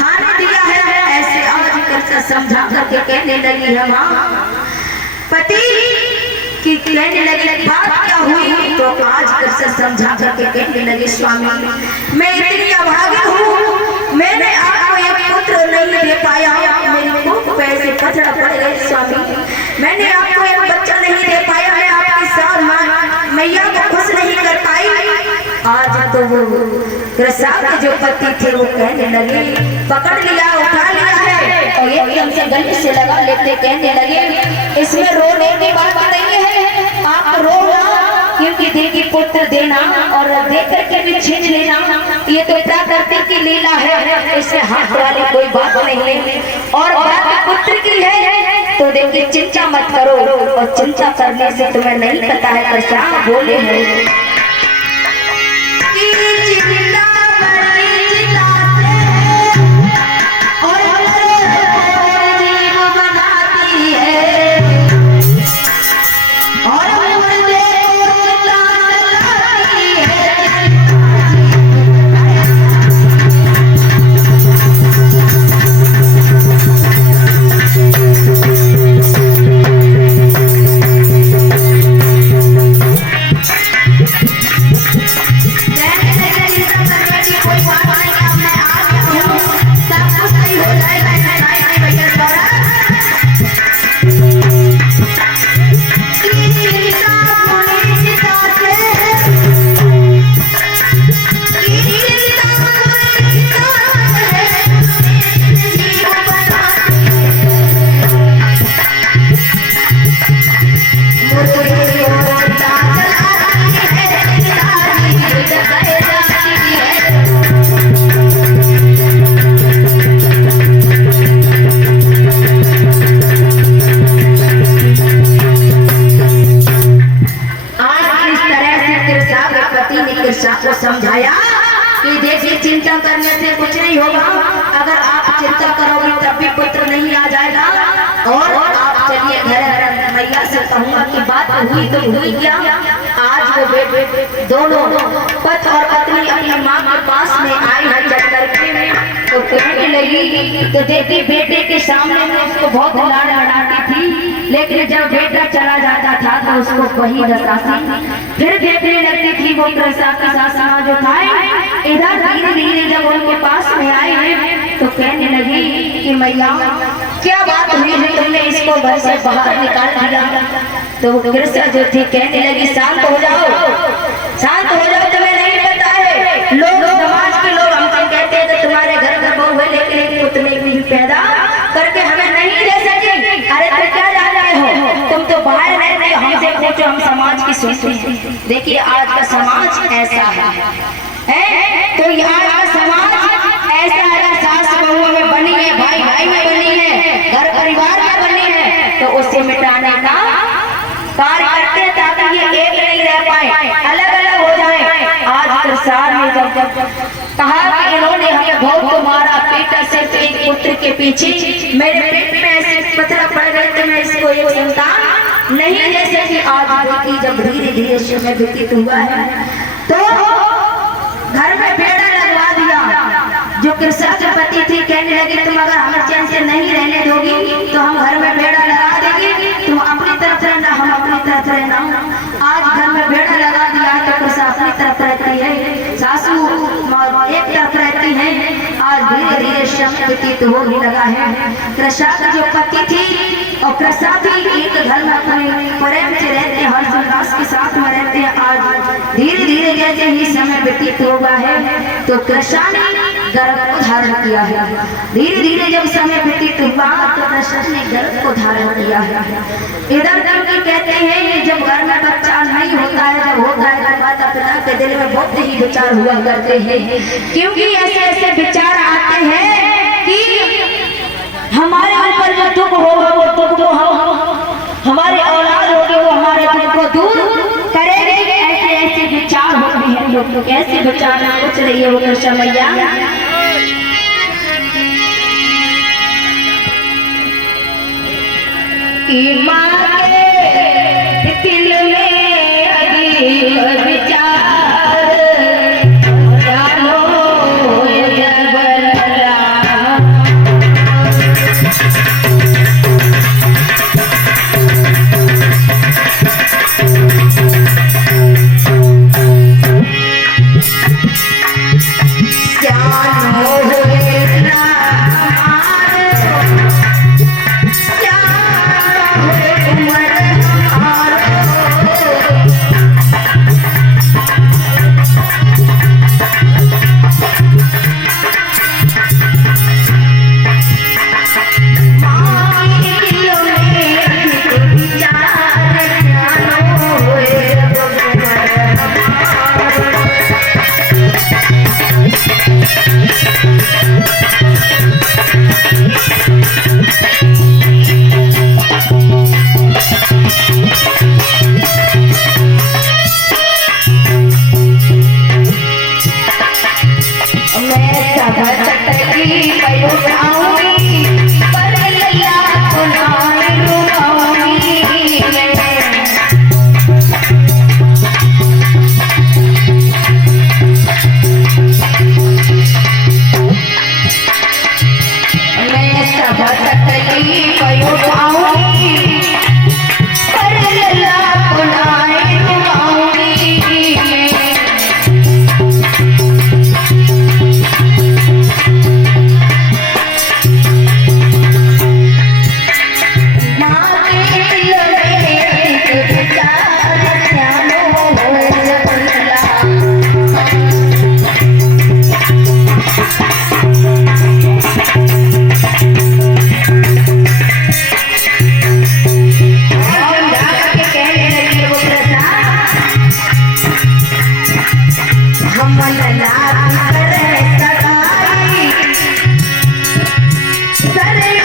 खाने दिया है। ऐसे आज कृष्ण समझा करके कहने लगी है माँ पति कि कहने लगी बात क्या हुई। तो आज कृष्ण समझा करके कहने लगे स्वामी मैं इतनी अभागी हूँ, मैंने आपको एक पुत्र नहीं दे पाया, मेरी खूब पैसे पछड़ा पड़ गए स्वामी, मैंने आपको एक बच्चा नहीं दे पाया, मैं आपके साथ मैया को खुश नहीं कर पाई। आज तो वो कृष्ण के जो पति थे वो कहने लगे पकड़ लिया उठा लिया है और एकदम से गले से लगा लेते कहने लगे इसमें रोने की बात नहीं है, आप रो क्योंकि देगी पुत्र देना और दे करके भी छीन लेना ये तो प्राकृतिक की लीला है, इसमें हाथ वाली कोई बात नहीं है। और बात पुत्र की है तो देखिए चिंता मत करो, और चिंता करने से तुम्हें नहीं पता है कृष्ण बोले हैं को समझाया कि देखिए चिंता करने से कुछ नहीं होगा, अगर आप चिंता करोगे तब भी पुत्र नहीं आ जाएगा। और आप चलिए घर मैया से कहूँगा कि बात हुई तो हुई क्या। आज वो दोनों पति और पत्नी अपनी माँ के पास में आई है चल करके तो कहने लगी तो देखिए बेटे के सामने में उसको बहुत लाड़ लड़ाती थी, लेकिन जब बेटा चला जाता था तो उसको वही रसासी फिर देखने लगती थी। वो कृष्ण की सास जो था इधर धीरे धीरे जब उनके पास में आए हैं तो कहने लगी कि मैया क्या बात हुई है, तुमने इसको घर से बाहर निकाल दिया। तो कृष्ण जो थी कहने लगी शांत हो जाओ, शांत हो जाओ, तुम्हें नहीं पता है लोग समाज के लोग हमसे कहते हैं कि तुम्हारे घर का बहू है लेकिन एक पुत्र भी पैदा करके हमें नहीं दे सके। अरे तुम क्या जा रहे हो, तुम तो बाहर रहते हो, हमसे पूछो हम समाज की सोचते। देखिए आज का समाज ऐसा है तो यहाँ का समाज ऐसा है, सास बहू में बनी है, भाई भाई में बनी है, घर परिवार में बनी है, तो उसे मिटाने का कार्य करते हैं ताकि ये एक नहीं रह पाए, अलग अलग हो जाए। आज प्रसाद में जब कहा कि इन्होंने हमें बहुत मारा पीटा सिर्फ एक पुत्र के पीछे, मेरे पेट में ऐसे पत्थर पड़ गए तो मैं इसको एक संतान नहीं दे सकी। आज की जब धीरे धीरे समय व्यतीत हुआ है तो घर में बेड़ा लगवा दिया। जो कृष्ण के पति थी कहने लगी तुम अगर हमें चैन से नहीं रहने दोगी तो हम घर में बेड़ा लगा देंगे, तुम अपनी तरफ रहना हम अपनी तरफ रहना। आज घर में बेड़ा लगा दिया तो कृष्ण अपनी तरफ रहती है, सासू एक तरफ रहती है। आज धीरे धीरे समय व्यतीत होने लगा है। कृष्ण की जो पति थी और कृष्ण थी एक घर में अपने प्रेम से रहते हैं, हर्षोल्लास के साथ में रहते हैं। आज धीरे धीरे जैसे ही समय व्यतीत हो गया है तो कृष्ण ने गर्भ को धारण किया है। धीरे धीरे जब समय व्यतीत हुआ तो कृष्ण ने गर्भ को धारण किया है। इधर उधर कहते हैं कि जब घर में बच्चा नहीं होता है, जब होता है तो माता पिता के दिल में बहुत ही विचार हुआ करते हैं, क्योंकि ऐसे ऐसे विचार आते हैं कि हमारे ऊपर जो दुख होगा वो दुख को हमारे औलाद होगी वो हमारे दुख को दूर करेंगे। ऐसे ऐसे विचार होते हैं लोग, कैसे विचार सोच रही है वो कृष्ण मैया। माँ के दिल में अजीब विचार डालो जब राम करे